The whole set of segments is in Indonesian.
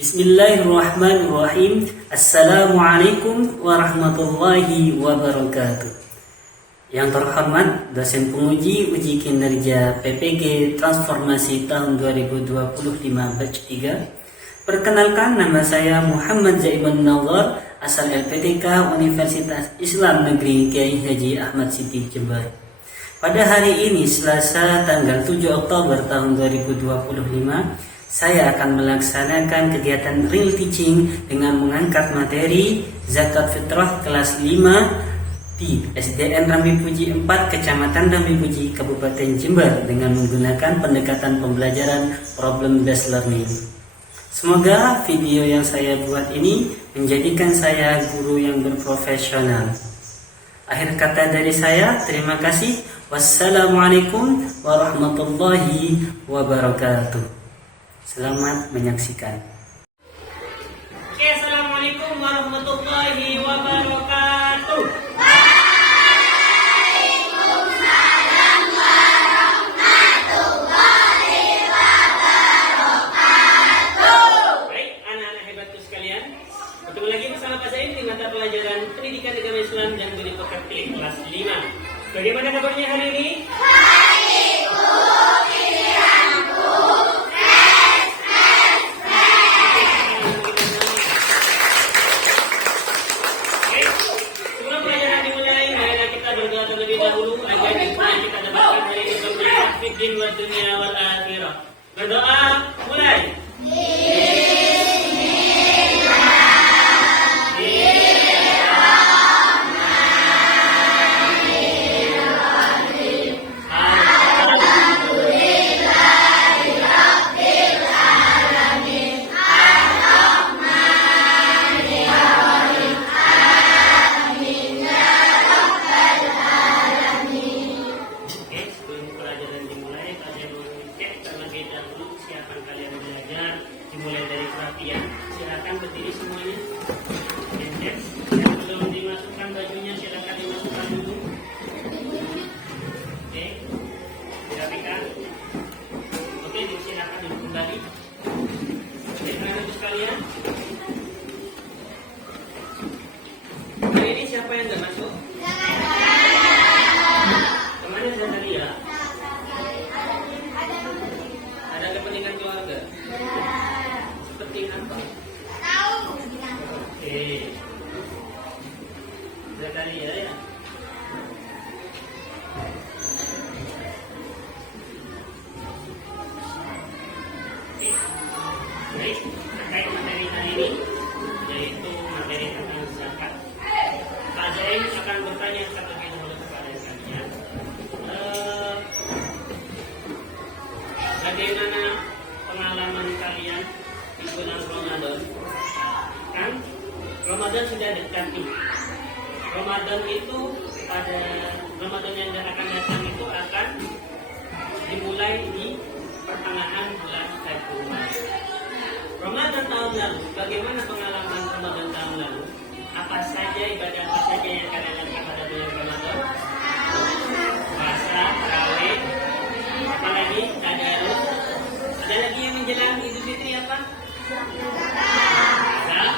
Bismillahirrahmanirrahim. Assalamualaikum warahmatullahi wabarakatuh. Yang terhormat dosen penguji uji kinerja PPG Transformasi tahun 2025 batch 3. Perkenalkan, nama saya Muhammad Zaibun Nawar, asal LPTK Universitas Islam Negeri Kiai Haji Ahmad Siti Jember. Pada hari ini Selasa tanggal 7 Oktober tahun 2025, saya akan melaksanakan kegiatan real teaching dengan mengangkat materi zakat fitrah kelas 5 di SDN Rambi Puji 4, Kecamatan Rambi Puji, Kabupaten Jember dengan menggunakan pendekatan pembelajaran problem based learning. Semoga video yang saya buat ini menjadikan saya guru yang berprofesional. Akhir kata dari saya, terima kasih. Wassalamualaikum warahmatullahi wabarakatuh. Selamat menyaksikan. Oke, assalamualaikum warahmatullahi wabarakatuh. Waalaikumsalam warahmatullahi wabarakatuh. Baik, anak-anak hebatku sekalian, bertemu lagi bersama Pak Zain di mata pelajaran Pendidikan Agama Islam dan Budi Pekerti kelas 5. Bagaimana kabarnya hari ini? Din wa dunia wal akhirah. Berdoa, mulai. Dimulai dari perapian, silakan berdiri semuanya. Yang belum dimasukkan bajunya silakan dimasukkan dulu. Oke, dirapikan. Oke, silakan dulu kembali. Oke, teman-teman sekalian. Hari ini siapa yang tidak masuk? Kemana Zakaria? Ada kepentingan keluarga? Seperti apa? Oke. Zakaria ya. Oke. Baik, terkait materi hari ini yaitu materi tentang zakat. Pak Zain akan bertanya terlebih dahulu kepada kalian. Bagaimana pengalaman kalian di bulan Ramadan? Kan Ramadan sudah dekat nih. Ramadan itu pada Ramadan yang akan datang itu akan dimulai di pertengahan bulan Februari. Ramadan tahun lalu, bagaimana pengalaman Ramadan tahun lalu? Apa saja ibadah apa saja yang kalian lakukan pada bulan Ramadan? Puasa, tarawih, apalagi tadarus. Ada lagi yang menjelang Idul Fitri apa? Zakat.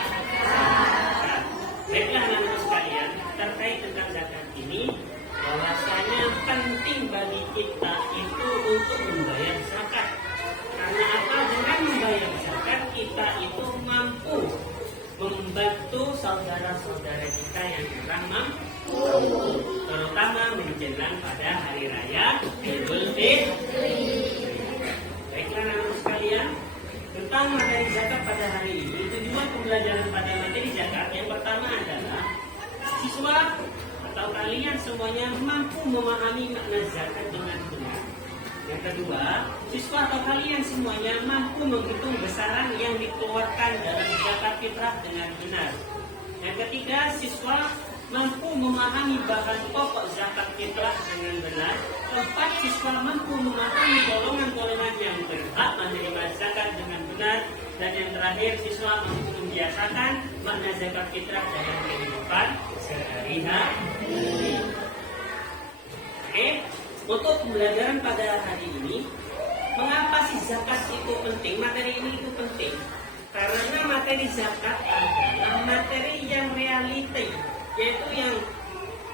Baiklah anak-anak sekalian, terkait tentang zakat ini, bahwasanya penting bagi kita itu untuk membayar zakat. Karena apa? Dengan membayar zakat kita itu mampu membantu saudara-saudara kita yang kurang mampu, terutama menjelang pada hari raya Idul Fitri. Baiklah anak-anak sekalian, tentang materi zakat pada hari ini, tujuan pembelajaran pada materi zakat yang pertama adalah siswa atau kalian semuanya mampu memahami makna zakat dengan benar. Yang kedua, siswa atau kalian semuanya mampu menghitung besaran yang dikeluarkan dalam zakat fitrah dengan benar. Yang ketiga, siswa mampu memahami bahan pokok zakat fitrah dengan benar. Keempat, siswa mampu memahami golongan-golongan yang berhak menerima zakat dengan benar. Dan yang terakhir, siswa mampu membiasakan makna zakat fitrah dalam kehidupan sehari-hari. Oke, untuk pembelajaran pada hari ini, mengapa sih zakat itu penting? Materi ini itu penting. Karena materi zakat adalah materi yang reality, yaitu yang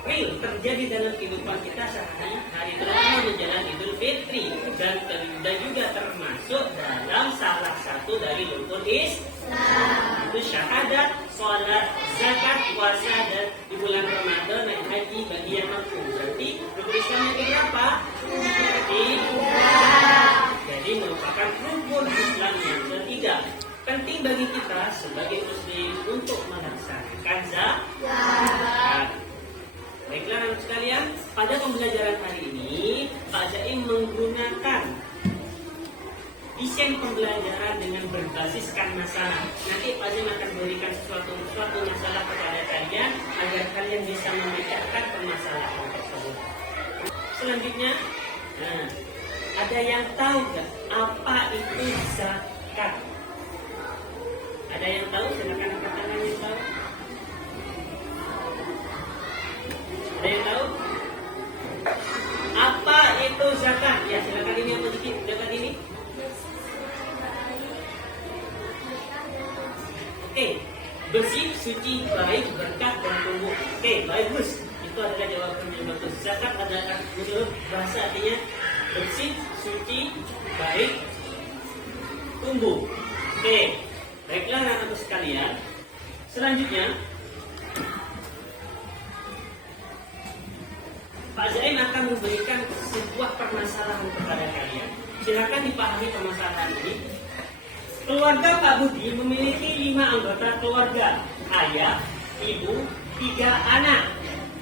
real terjadi dalam kehidupan kita sehari-hari, terutama menjelang Idul Fitri, dan juga termasuk dalam salah satu dari rukun Islam, itu syahadat, sholat, zakat, puasa, dan di bulan Ramadan naik haji bagi yang mampu. Berarti rukun Islam yang berapa? Jadi merupakan rukun Islam yang ketiga. Penting bagi kita sebagai muslim untuk melaksanakan zakat. Baiklah anak sekalian, pada pembelajaran hari ini Pak Zaim menggunakan desain pembelajaran dengan berbasiskan masalah. Nanti Pak Zaim akan berikan suatu masalah kepada kalian agar kalian bisa memecahkan permasalahan tersebut. Selanjutnya, ada yang tahu nggak apa itu zakat? Ada yang tahu? Silakan angkat tangan yang tahu. Ada yang tahu? Apa itu zakat? Ya, silakan ini yang sedikit dekat ini. Oke, bersih, suci, baik, berkah, dan tumbuh. Oke, bagus. Itu adalah jawaban yang bagus. Zakat adalah menurut bahasa artinya bersih, suci, baik, tumbuh. Oke, baiklah anak-anak sekalian. Selanjutnya, Pak Zaim akan memberikan sebuah permasalahan kepada kalian. Silakan dipahami permasalahan ini. Keluarga Pak Budi memiliki 5 anggota keluarga, ayah, ibu, 3 anak.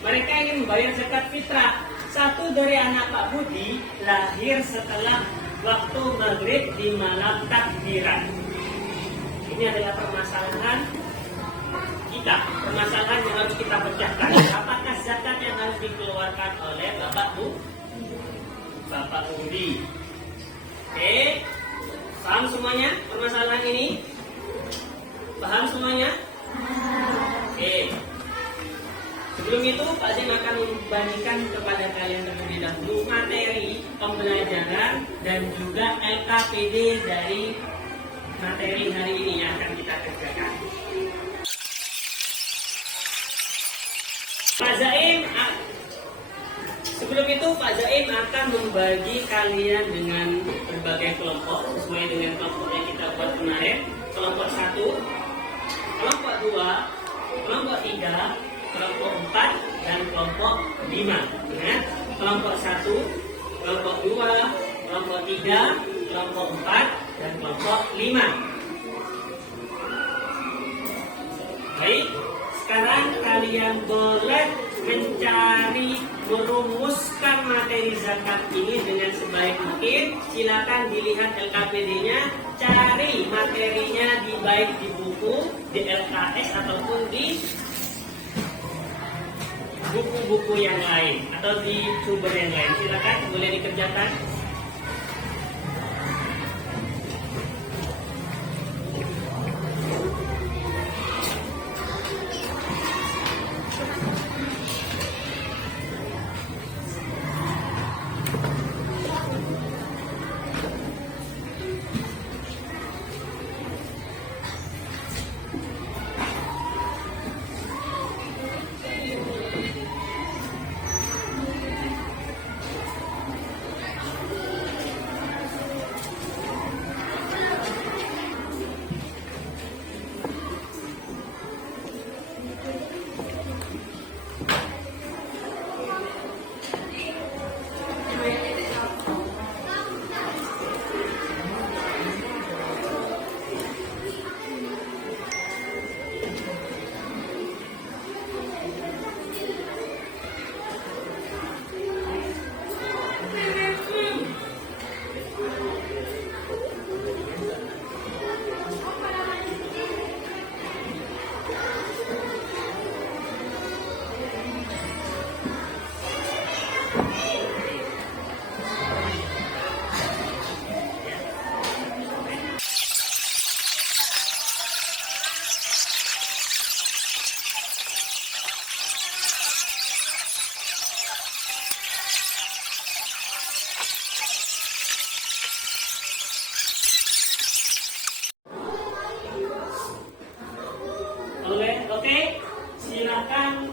Mereka ingin membayar zakat fitrah. Satu dari anak Pak Budi lahir setelah waktu maghrib di malam takbiran. Ini adalah permasalahan kita, permasalahan yang harus kita pecahkan. Apakah zakat yang harus dikeluarkan oleh Bapak Budi? Oke, paham semuanya permasalahan ini? Paham semuanya? Oke. Sebelum itu, Pak Zaim akan membagikan kepada kalian terlebih dahulu materi pembelajaran dan juga LKPD dari materi hari ini yang akan kita kerjakan. Pak Zaim, sebelum itu Pak Zaim akan membagi kalian dengan berbagai kelompok sesuai dengan kelompok yang kita buat kemarin. Kelompok 1, kelompok 2, kelompok 3, kelompok 4, dan kelompok 5. Ingat, kelompok 1, kelompok 2, kelompok 3, kelompok 4, dan kelompok 5. Baik, sekarang kalian boleh merumuskan materi zakat ini dengan sebaik mungkin. Silakan dilihat LKPD-nya, cari materinya baik di buku, di LKS ataupun di buku-buku yang lain atau di sumber yang lain. Silakan boleh dikerjakan.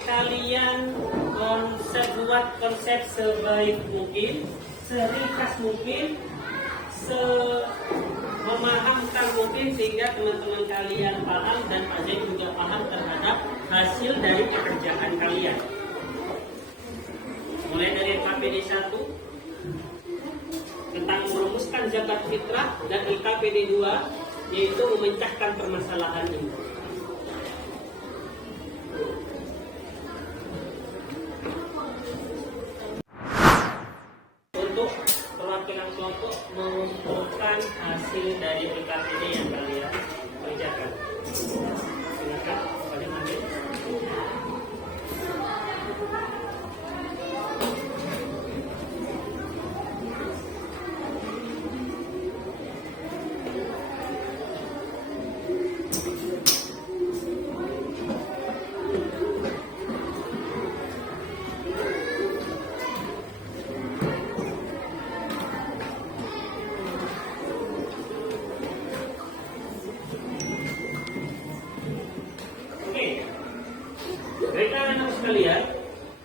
kalian buat konsep sebaik mungkin, seringkas mungkin, memahamkan mungkin sehingga teman-teman kalian paham dan Pak Zain juga paham terhadap hasil dari pekerjaan kalian. Mulai dari LKPD 1 tentang merumuskan zakat fitrah dan LKPD 2 yaitu memecahkan permasalahan ini. Untuk perwakilan kelompok mengumpulkan hasil dari LKPD yang kalian kerjakan. Silakan pada ambil. Rekan-rekan sekalian,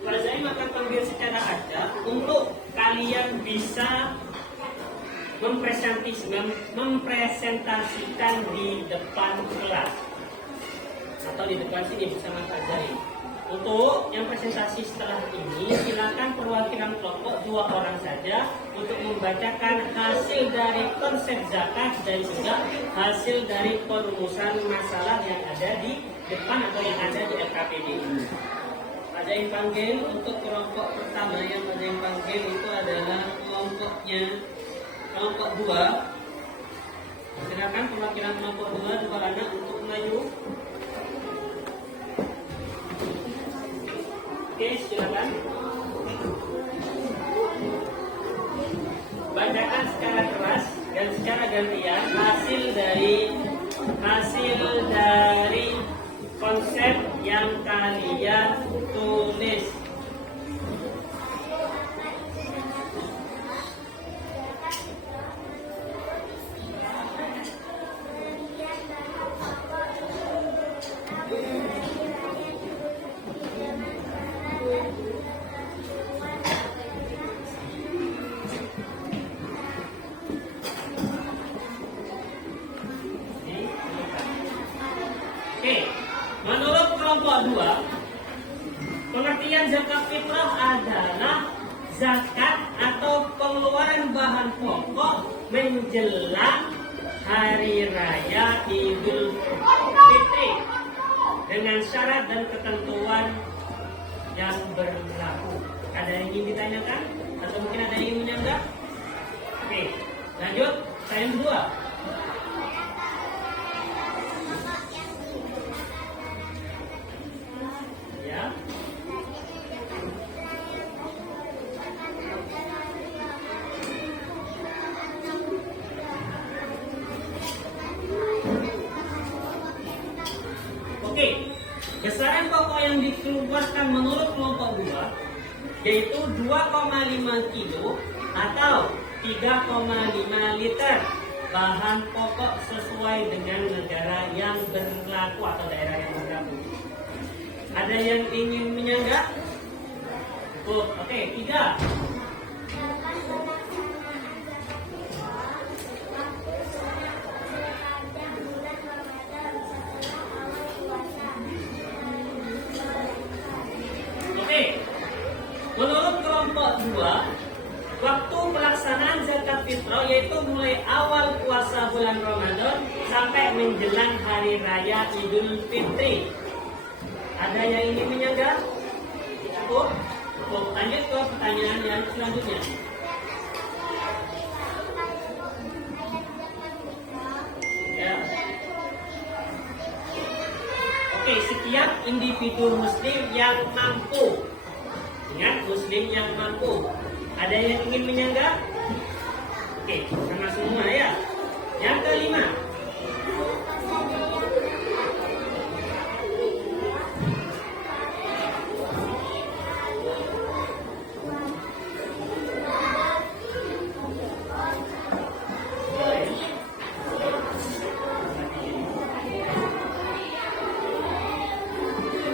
Pak Zain akan panggil secara acak untuk kalian bisa mempresentasikan di depan kelas atau di depan sini bersama Pak Zain. Untuk yang presentasi setelah ini, silakan perwakilan kelompok 2 orang saja untuk membacakan hasil dari konsep zakat dan juga hasil dari perumusan masalah yang ada di depan atau yang ada di LKPD ini. Pak Zain panggil untuk kelompok pertama yang Pak Zain panggil itu adalah kelompok 2. Silakan perwakilan kelompok 2 anak untuk maju. Oke, silakan. Bacakan secara keras dan secara gantian hasil dari konsep yang kalian tulis. Oke, menurut kelompok 2, pengertian zakat fitrah adalah zakat atau pengeluaran bahan pokok menjelang hari raya Idul Fitri dengan syarat dan ketentuan yang berlaku. Ada yang ingin ditanyakan? Atau mungkin ada yang ingin menyanggah? Oke, lanjut. Saya yang kedua. Oke, besaran pokok yang dikeluarkan menurut kelompok 2 yaitu 2,5 kilo atau 3,5 liter bahan pokok sesuai dengan negara yang berlaku atau daerah yang berlaku. Ada yang ingin menyanggah? Oke, 3. Menurut kelompok 2, waktu pelaksanaan zakat fitrah yaitu mulai awal puasa bulan Ramadan sampai menjelang hari raya Idul Fitri. Ada yang ingin menyanggah? Cukup? Lanjut ke pertanyaan yang selanjutnya. Ya. Oke, setiap individu muslim yang mampu. Ingat, muslim yang mampu. Ada yang ingin menyanggah? Oke, sama semua ya. Yang kelima.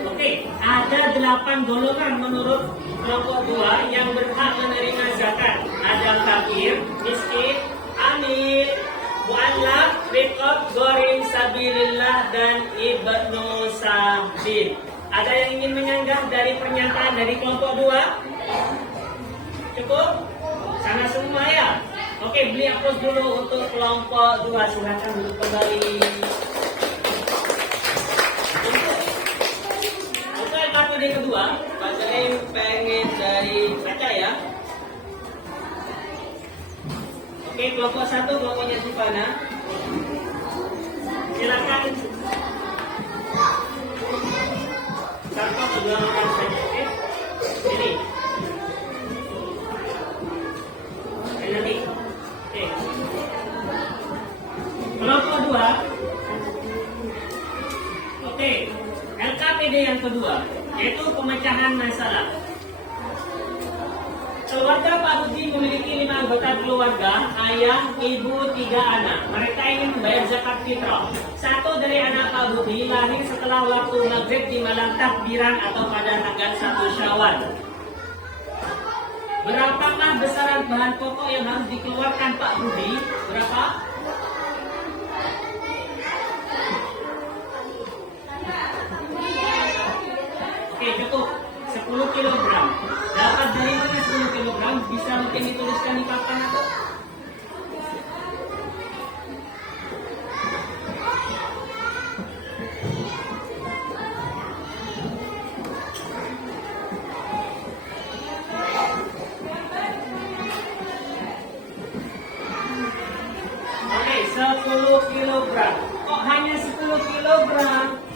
Oke, ada 8 8 golongan menurut kelompok 2 yang berhak menerima zakat. Ada fakir, miskin, amil, mu'allaf, riqab, gharim, sabilillah, dan ibnu sabil. Ada yang ingin menyanggah dari pernyataan dari kelompok 2? Cukup? Sana semua ya? Oke, beli aplaus dulu untuk kelompok 2. Silakan duduk kembali. Untuk LKPD kedua, Pak Zaim pengen dari kaca ya. Oke, kelompok 1 kelompoknya Sifana. Silakan. Sarkop kedua makan saja, oke? Ini. Nanti. Oke. Kelompok 2. Oke. LKPD yang kedua, yaitu pemecahan masalah. Keluarga Pak Budi memiliki 5 anggota keluarga, ayah, ibu, 3 anak. Mereka ingin membayar zakat fitrah. 1 dari anak Pak Budi lahir setelah waktu maghrib di malam takbiran atau pada tanggal 1 Syawal. Berapakah besaran bahan pokok yang harus dikeluarkan Pak Budi? Berapa? Oke, cukup 10 kg. Dapat dari mana 10 kg? Bisa mungkin dituliskan di papan atau? Oke, 10 kg. Kok hanya 10 kg?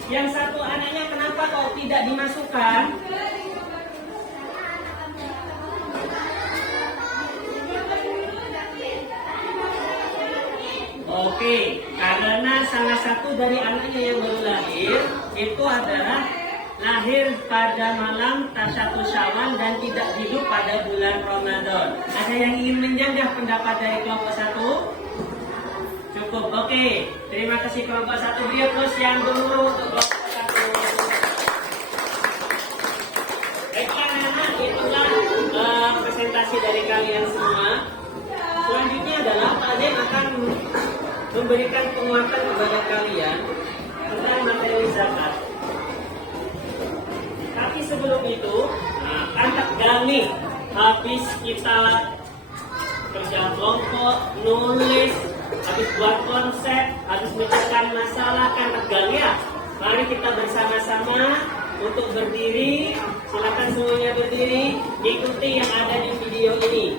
Yang satu anaknya kenapa kok tidak dimasukkan? Oke, karena salah satu dari anaknya yang baru lahir itu adalah lahir pada malam 1 Syawal dan tidak hidup pada bulan Ramadan. Ada yang ingin menyanggah pendapat dari kelompok 1? Cukup, oke. Terima kasih kelompok 1. Beri aplaus yang dulu untuk kelompok 1. Baiklah anak-anak, itulah presentasi dari kalian semua. Selanjutnya adalah Pak Zaim akan memberikan penguatan kepada kalian tentang materi zakat. Tapi sebelum itu, kan tegang habis kita kerja kelompok, nulis, habis buat konsep, habis memecahkan masalah, kan tegang ya. Mari kita bersama-sama untuk berdiri. Silakan semuanya berdiri, ikuti yang ada di video ini.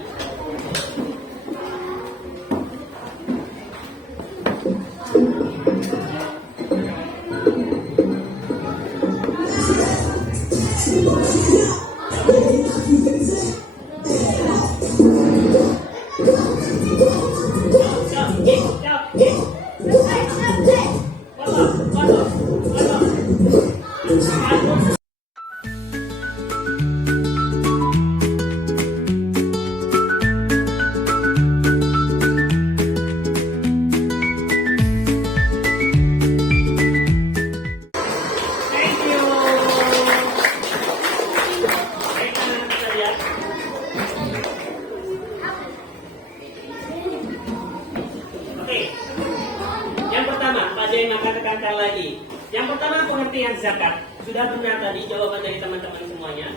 Yang pertama pengertian zakat. Sudah benar tadi jawaban dari teman-teman semuanya.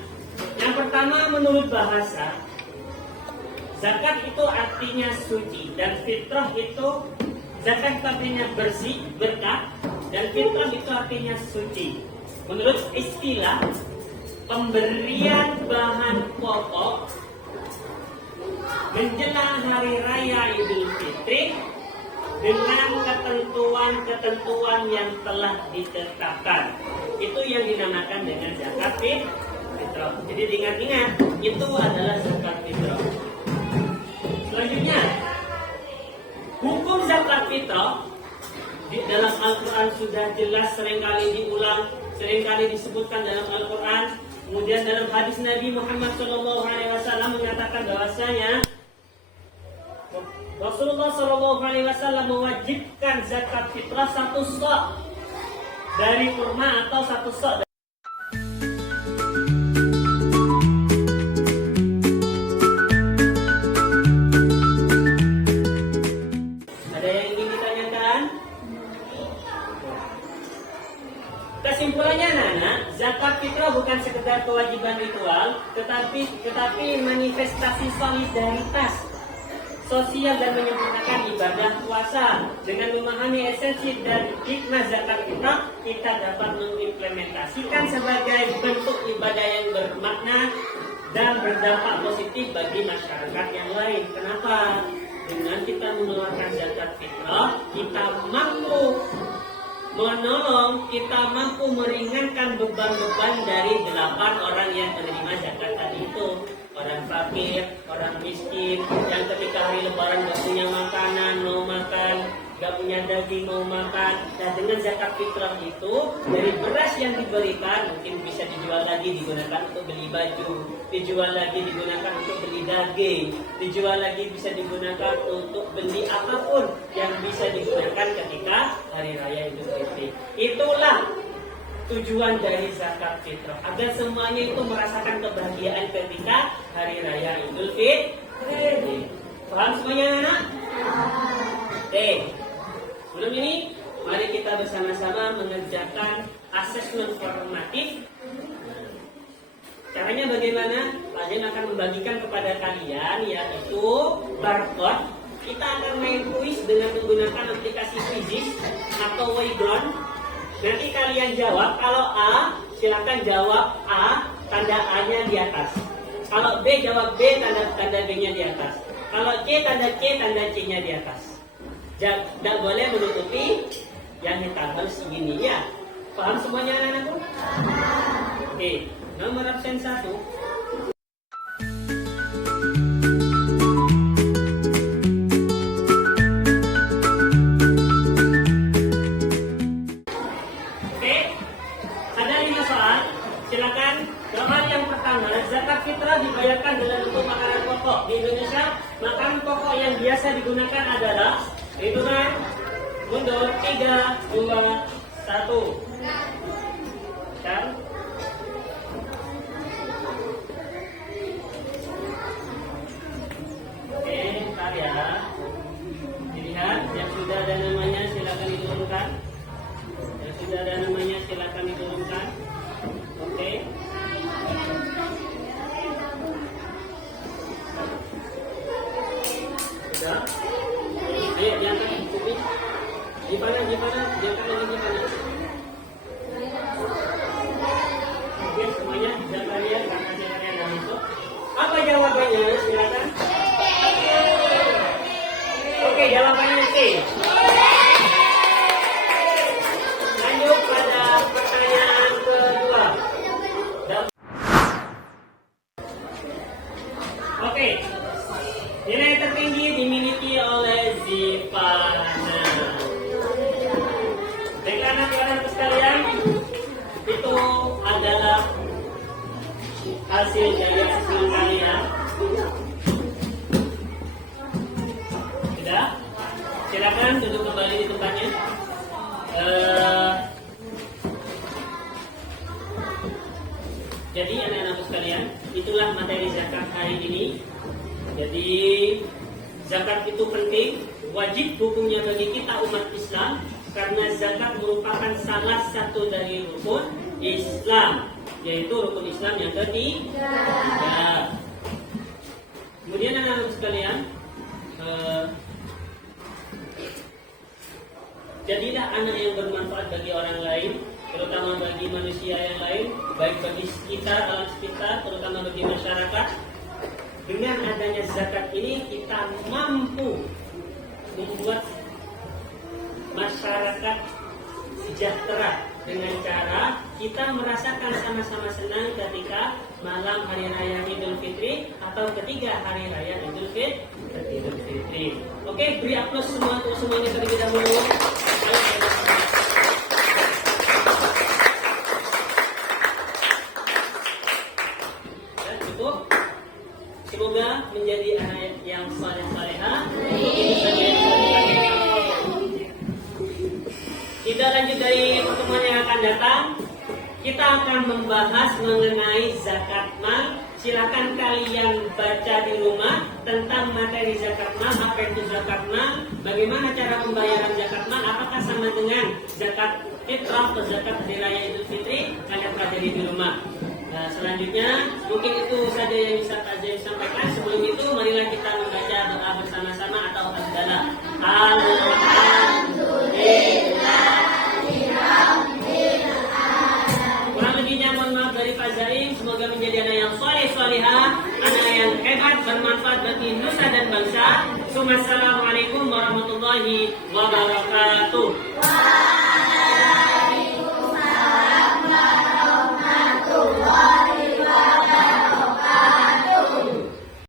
Yang pertama menurut bahasa, zakat itu artinya suci dan fitrah itu, zakat itu artinya bersih, berkah, dan fitrah itu artinya suci. Menurut istilah, pemberian bahan pokok menjelang hari raya Idul Fitri dengan ketentuan-ketentuan yang telah ditetapkan. Itu yang dinamakan dengan zakat fitrah. Jadi diingat-ingat, itu adalah zakat fitrah. Selanjutnya, hukum zakat fitrah di dalam Al-Quran sudah jelas, seringkali diulang, seringkali disebutkan dalam Al-Quran. Kemudian dalam hadis Nabi Muhammad SAW mengatakan bahwasanya Rasulullah SAW mewajibkan zakat fitrah 1 sok dari kurma atau 1 sok. Kesimpulannya anak-anak, zakat fitrah bukan sekedar kewajiban ritual, tetapi manifestasi solidaritas sosial dan menyempurnakan ibadah puasa. Dengan memahami esensi dan hikmah zakat fitrah, kita dapat mengimplementasikan sebagai bentuk ibadah yang bermakna dan berdampak positif bagi masyarakat yang lain. Kenapa? Dengan kita mengeluarkan zakat fitrah, kita mampu menolong, kita mampu meringankan beban-beban dari 8 orang yang menerima zakat tadi itu. Orang fakir, orang miskin, yang ketika hari lebaran gak punya makanan, mau makan, gak punya daging, mau makan. Dan dengan zakat fitrah itu, dari beras yang diberikan, mungkin bisa dijual lagi, digunakan untuk beli baju, dijual lagi, digunakan untuk beli daging, dijual lagi, bisa digunakan untuk beli apapun yang bisa digunakan ketika hari raya Idul Fitri. Itulah tujuan dari zakat fitrah, agar semuanya itu merasakan kebahagiaan ketika hari raya Idul Fitri. Paham semuanya anak? Oke. Sebelum ini, mari kita bersama-sama mengerjakan asesmen formatif. Caranya bagaimana? Pak Jen akan membagikan kepada kalian, yaitu barcode. Kita akan main kuis dengan menggunakan aplikasi Quizzes atau Wayground. Nanti kalian jawab, kalau A, silakan jawab A, tanda A-nya di atas. Kalau B, jawab B, tanda B-nya di atas. Kalau C, tanda C-nya di atas. Tidak boleh menutupi yang hitam, harus segini ya. Paham semuanya anak-anakku? Oke, nomor absen 1. Zakat fitrah dibayarkan dalam bentuk makanan pokok. Di Indonesia, makanan pokok yang biasa digunakan adalah hitungan mundur 3, 2, 1. Dan oke, ntar ya. Dilihat yang sudah ada namanya silakan diturunkan. Yang sudah ada namanya silakan diturunkan. Oke. Ayo, diangkat kuping. Di mana? Diangkat lagi di mana? Oke, semuanya jangan lihat karena jawabannya ada masuk. Apa jawabannya? Silakan. Oke, jawabannya C. Lanjut pada pertanyaan kedua. Oke. Nilai tertinggi dimiliki oleh Zivana. Baiklah anak-anak sekalian, itu adalah hasil dari asesmen kalian. Sudah? Silakan duduk kembali di tempatnya. Jadi anak-anak sekalian, itulah materi zakat hari ini. Jadi zakat itu penting, wajib hukumnya bagi kita umat Islam, karena zakat merupakan salah satu dari rukun Islam, yaitu rukun Islam yang ketiga. Kemudian anak-anak sekalian, jadilah anak yang bermanfaat bagi orang lain, terutama bagi manusia yang lain, baik bagi sekitar, alam sekitar, terutama bagi masyarakat. Dengan adanya zakat ini kita mampu membuat masyarakat sejahtera dengan cara kita merasakan sama-sama senang ketika malam hari raya Idul Fitri atau ketika hari raya Idul Fitri. Oke, beri aplaus semua untuk semuanya terlebih dahulu. Ya, cukup. Semoga menjadi anak yang saleh-salehah. Kita lanjut dari pertemuan yang akan datang. Kita akan membahas mengenai zakat mal Silakan kalian baca di rumah tentang materi zakat mal, apa itu zakat mal, bagaimana cara pembayaran zakat mal, apakah sama dengan zakat fitrah atau zakat di raya Idul Fitri, kalian pelajari di rumah. Nah, selanjutnya mungkin itu saja yang bisa Pak Zain sampaikan. Sebelum itu marilah kita membaca doa bersama-sama atau hamdalah. Kurang lebihnya mohon maaf dari Pak Zain. Semoga menjadi anak yang soleh solehah, anak yang hebat, bermanfaat bagi nusa dan bangsa. Assalamualaikum warahmatullahi wabarakatuh.